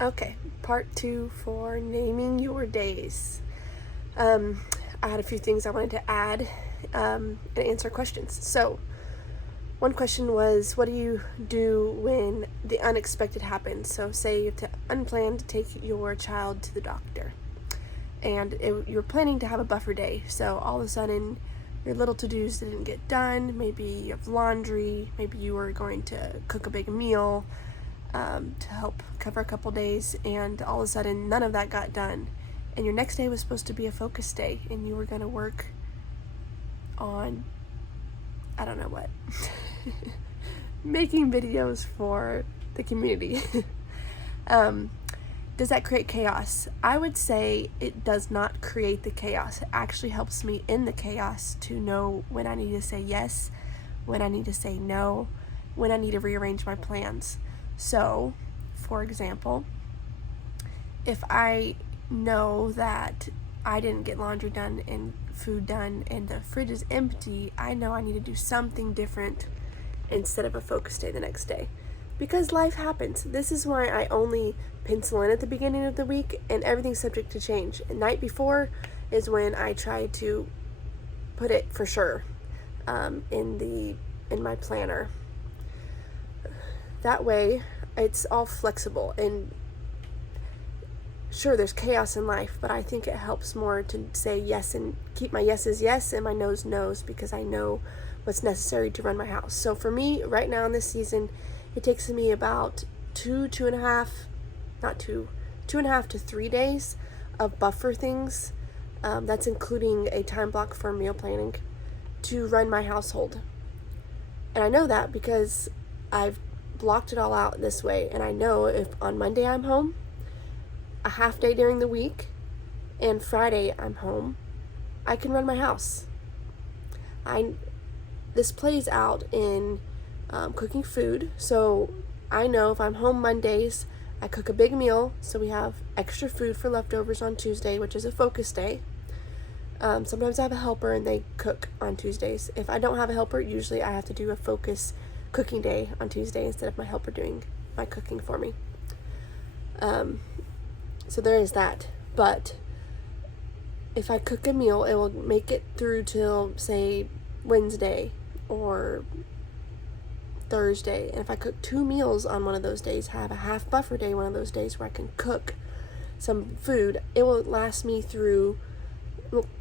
Okay, part 2 for naming your days. I had a few things I wanted to add and answer questions. So, one question was, what do you do when the unexpected happens? So, say you have to unplanned to take your child to the doctor, and you're planning to have a buffer day. So, all of a sudden, your little to-dos didn't get done. Maybe you have laundry. Maybe you were going to cook a big meal to help cover a couple days, and all of a sudden none of that got done, and your next day was supposed to be a focus day, and you were going to work on I don't know what making videos for the community. Does that create chaos? I would say it does not create the chaos. It actually helps me in the chaos to know when I need to say yes, when I need to say no, when I need to rearrange my plans. So, for example, if I know that I didn't get laundry done and food done and the fridge is empty, I know I need to do something different instead of a focus day the next day. Because life happens. This is why I only pencil in at the beginning of the week, and everything's subject to change. And night before is when I try to put it for sure in my planner. That way, it's all flexible, and sure, there's chaos in life, but I think it helps more to say yes and keep my yeses yes and my noes noes, because I know what's necessary to run my house. So for me, right now in this season, it takes me about two and a half to 3 days of buffer things. That's including a time block for meal planning to run my household. And I know that because I've blocked it all out this way, and I know if on Monday I'm home, a half day during the week, and Friday I'm home, I can run my house. This plays out in cooking food. So I know if I'm home Mondays, I cook a big meal, so we have extra food for leftovers on Tuesday, which is a focus day. Sometimes I have a helper and they cook on Tuesdays. If I don't have a helper, usually I have to do a focus cooking day on Tuesday instead of my helper doing my cooking for me. So there is that. But if I cook a meal, it will make it through till, say, Wednesday or Thursday. And if I cook 2 meals on one of those days, have a half buffer day one of those days where I can cook some food, it will last me through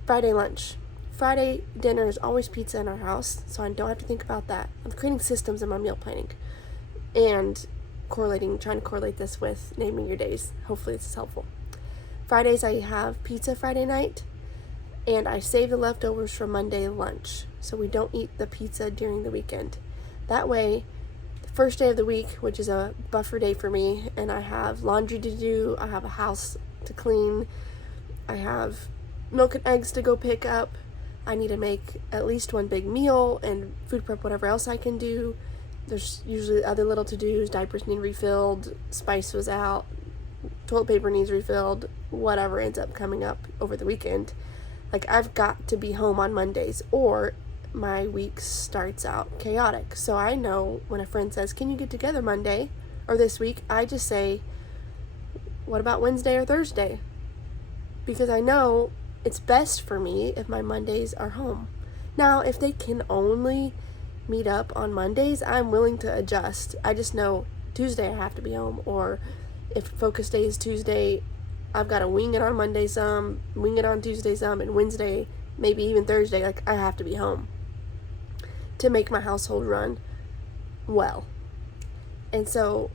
Friday lunch. Friday dinner is always pizza in our house, so I don't have to think about that. I'm creating systems in my meal planning and trying to correlate this with naming your days. Hopefully this is helpful. Fridays I have pizza Friday night, and I save the leftovers for Monday lunch, so we don't eat the pizza during the weekend. That way, the first day of the week, which is a buffer day for me, and I have laundry to do, I have a house to clean, I have milk and eggs to go pick up, I need to make at least one big meal and food prep whatever else I can do. There's usually other little to-dos, diapers need refilled, spice was out, toilet paper needs refilled, whatever ends up coming up over the weekend. Like, I've got to be home on Mondays, or my week starts out chaotic. So I know when a friend says, can you get together Monday or this week, I just say, what about Wednesday or Thursday? Because I know it's best for me if my Mondays are home. Now, if they can only meet up on Mondays, I'm willing to adjust. I just know Tuesday I have to be home, or if focus day is Tuesday, I've got to wing it on Monday some, wing it on Tuesday some, and Wednesday, maybe even Thursday, like, I have to be home to make my household run well. And so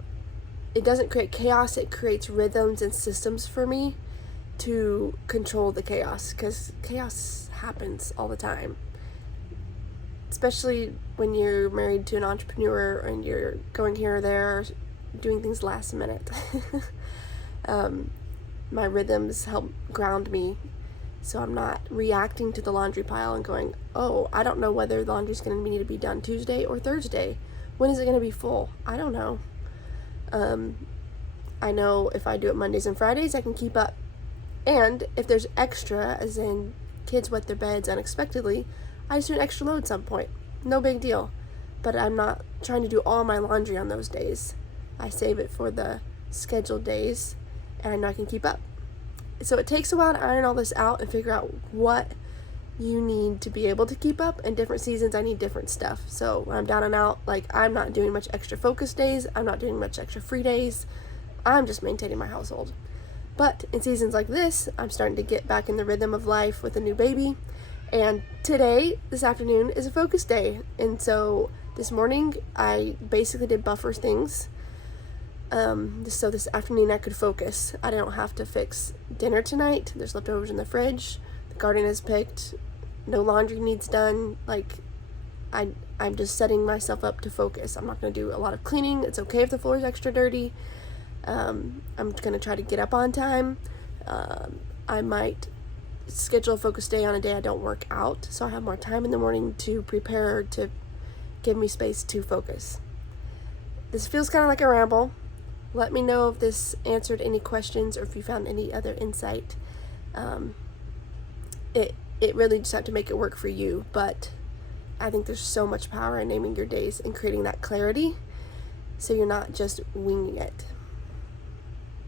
it doesn't create chaos, it creates rhythms and systems for me to control the chaos, because chaos happens all the time, especially when you're married to an entrepreneur and you're going here or there, doing things last minute. My rhythms help ground me, so I'm not reacting to the laundry pile and going, oh, I don't know whether the laundry's going to need to be done Tuesday or Thursday. When is it going to be full? I don't know. I know if I do it Mondays and Fridays, I can keep up. And if there's extra, as in kids wet their beds unexpectedly, I just do an extra load at some point. No big deal. But I'm not trying to do all my laundry on those days. I save it for the scheduled days, and I know I can keep up. So it takes a while to iron all this out and figure out what you need to be able to keep up. In different seasons, I need different stuff. So when I'm down and out, like, I'm not doing much extra focus days, I'm not doing much extra free days, I'm just maintaining my household. But in seasons like this, I'm starting to get back in the rhythm of life with a new baby. And today, this afternoon, is a focus day. And so this morning, I basically did buffer things. So this afternoon I could focus. I don't have to fix dinner tonight. There's leftovers in the fridge. The garden is picked. No laundry needs done. Like, I'm just setting myself up to focus. I'm not going to do a lot of cleaning. It's okay if the floor is extra dirty. I'm going to try to get up on time. I might schedule a focus day on a day I don't work out, so I have more time in the morning to prepare, to give me space to focus. This feels kind of like a ramble. Let me know if this answered any questions or if you found any other insight. It really just have to make it work for you, but I think there's so much power in naming your days and creating that clarity so you're not just winging it.